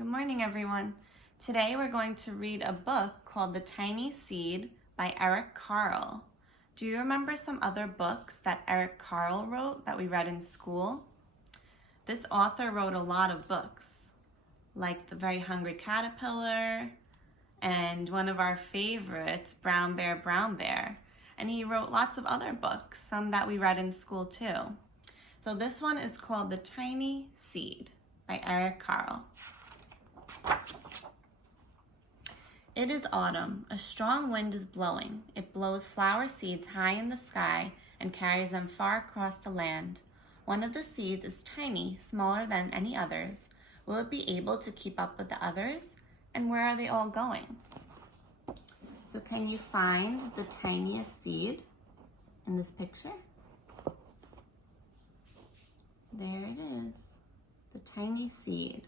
Good morning, everyone. Today we're going to read a book called The Tiny Seed by Eric Carle. Do you remember some other books that Eric Carle wrote that we read in school? This author wrote a lot of books, like The Very Hungry Caterpillar and one of our favorites, Brown Bear, Brown Bear. And he wrote lots of other books, some that we read in school too. So this one is called The Tiny Seed by Eric Carle. It is autumn. A strong wind is blowing. It blows flower seeds high in the sky and carries them far across the land. One of the seeds is tiny, smaller than any others. Will it be able to keep up with the others? And where are they all going? So can you find the tiniest seed in this picture? There it is, the tiny seed.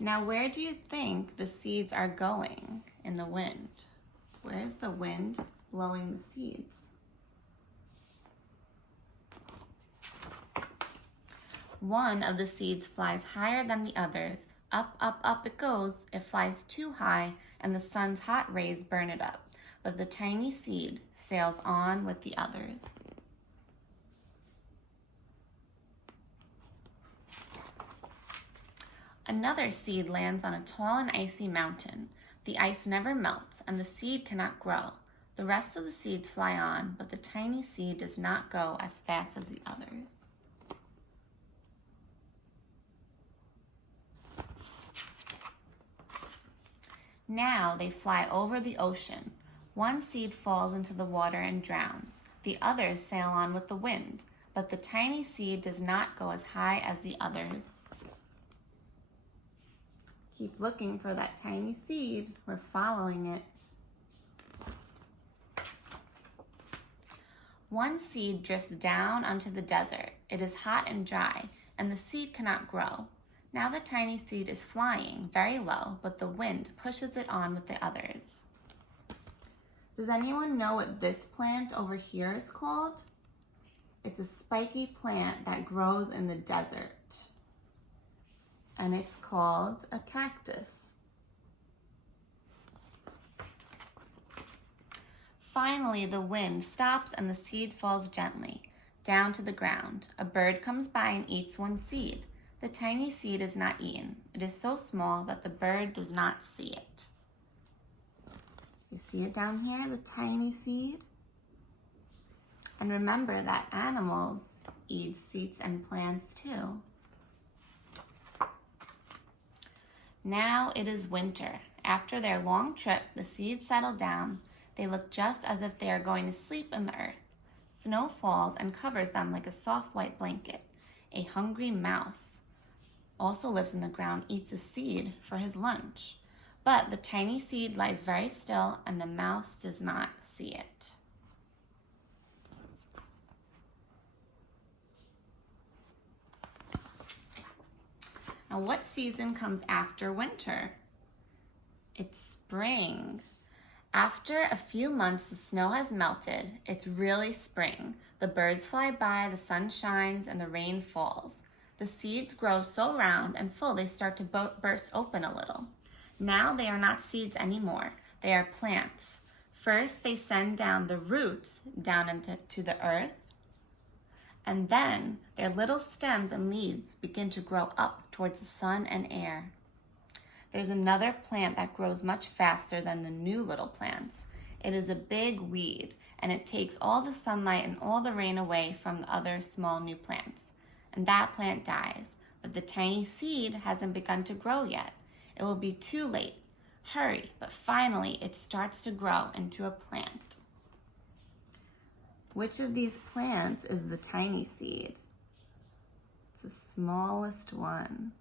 Now, where do you think the seeds are going in the wind? Where's the wind blowing the seeds? One of the seeds flies higher than the others. Up, up, up it goes. It flies too high, and the sun's hot rays burn it up. But the tiny seed sails on with the others. Another seed lands on a tall and icy mountain. The ice never melts, and the seed cannot grow. The rest of the seeds fly on, but the tiny seed does not go as fast as the others. Now they fly over the ocean. One seed falls into the water and drowns. The others sail on with the wind, but the tiny seed does not go as high as the others. Keep looking for that tiny seed. We're following it. One seed drifts down onto the desert. It is hot and dry, and the seed cannot grow. Now the tiny seed is flying very low, but the wind pushes it on with the others. Does anyone know what this plant over here is called? It's a spiky plant that grows in the desert. And it's called a cactus. Finally, the wind stops and the seed falls gently down to the ground. A bird comes by and eats one seed. The tiny seed is not eaten. It is so small that the bird does not see it. You see it down here, the tiny seed? And remember that animals eat seeds and plants too. Now it is winter. After their long trip, the seeds settle down. They look just as if they are going to sleep in the earth. Snow falls and covers them like a soft white blanket. A hungry mouse also lives in the ground, eats a seed for his lunch. But the tiny seed lies very still and the mouse does not see it. Now, what season comes after winter? It's spring. After a few months, the snow has melted. It's really spring. The birds fly by, the sun shines, and the rain falls. The seeds grow so round and full they start to burst open a little. Now they are not seeds anymore. They are plants. First, they send down the roots down into the earth. And then their little stems and leaves begin to grow up towards the sun and air. There's another plant that grows much faster than the new little plants. It is a big weed, and it takes all the sunlight and all the rain away from the other small new plants. And that plant dies, but the tiny seed hasn't begun to grow yet. It will be too late. Hurry, but finally it starts to grow into a plant. Which of these plants is the tiny seed? It's the smallest one.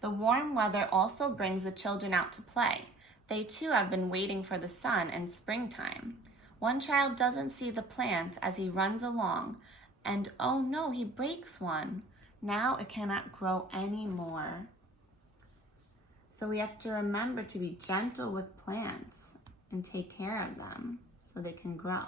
The warm weather also brings the children out to play. They too have been waiting for the sun and springtime. One child doesn't see the plant as he runs along, and oh no, he breaks one. Now it cannot grow anymore. So we have to remember to be gentle with plants and take care of them so they can grow.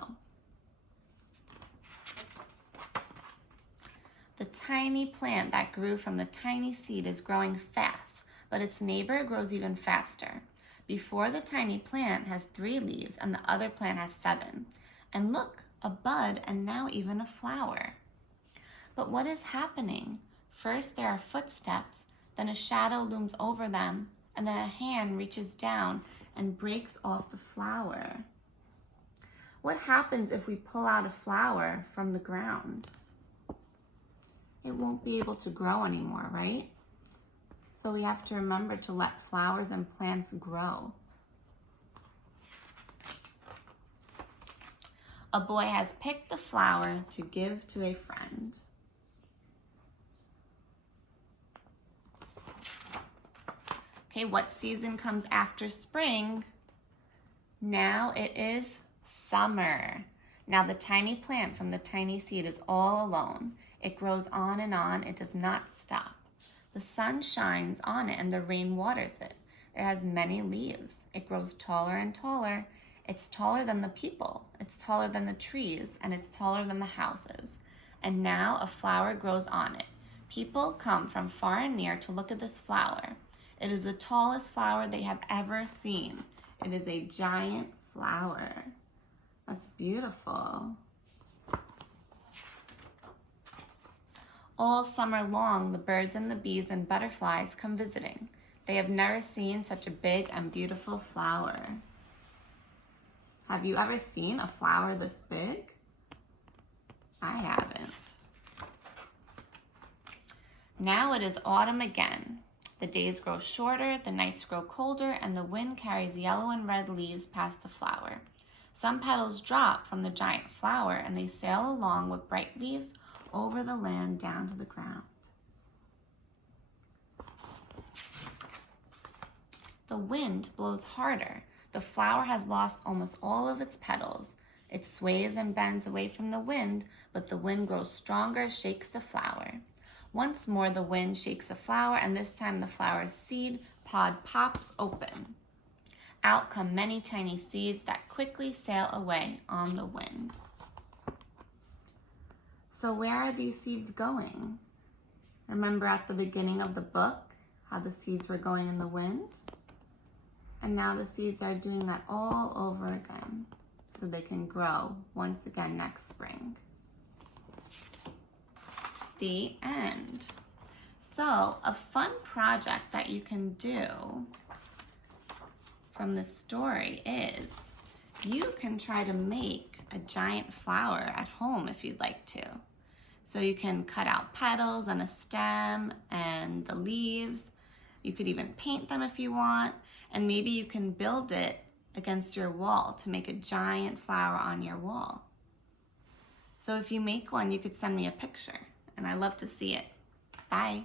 The tiny plant that grew from the tiny seed is growing fast, but its neighbor grows even faster. Before the tiny plant has 3 leaves and the other plant has 7. And look, a bud and now even a flower. But what is happening? First there are footsteps, then a shadow looms over them, and then a hand reaches down and breaks off the flower. What happens if we pull out a flower from the ground? It won't be able to grow anymore, right? So we have to remember to let flowers and plants grow. A boy has picked the flower to give to a friend. Okay, what season comes after spring? Now it is summer. Now the tiny plant from the tiny seed is all alone. It grows on and on. It does not stop. The sun shines on it and the rain waters it. It has many leaves. It grows taller and taller. It's taller than the people. It's taller than the trees, and it's taller than the houses. And now a flower grows on it. People come from far and near to look at this flower. It is the tallest flower they have ever seen. It is a giant flower. That's beautiful. All summer long, the birds and the bees and butterflies come visiting. They have never seen such a big and beautiful flower. Have you ever seen a flower this big? I haven't. Now it is autumn again. The days grow shorter, the nights grow colder, and the wind carries yellow and red leaves past the flower. Some petals drop from the giant flower, and they sail along with bright leaves over the land down to the ground. The wind blows harder. The flower has lost almost all of its petals. It sways and bends away from the wind, but the wind grows stronger, shakes the flower. Once more the wind shakes the flower, and this time the flower's seed pod pops open. Out come many tiny seeds that quickly sail away on the wind. So where are these seeds going? Remember at the beginning of the book how the seeds were going in the wind? And now the seeds are doing that all over again so they can grow once again next spring. The end. So a fun project that you can do from the story is you can try to make a giant flower at home if you'd like to. So you can cut out petals and a stem and the leaves. You could even paint them if you want, and maybe you can build it against your wall to make a giant flower on your wall. So if you make one, you could send me a picture, and I love to see it. Bye.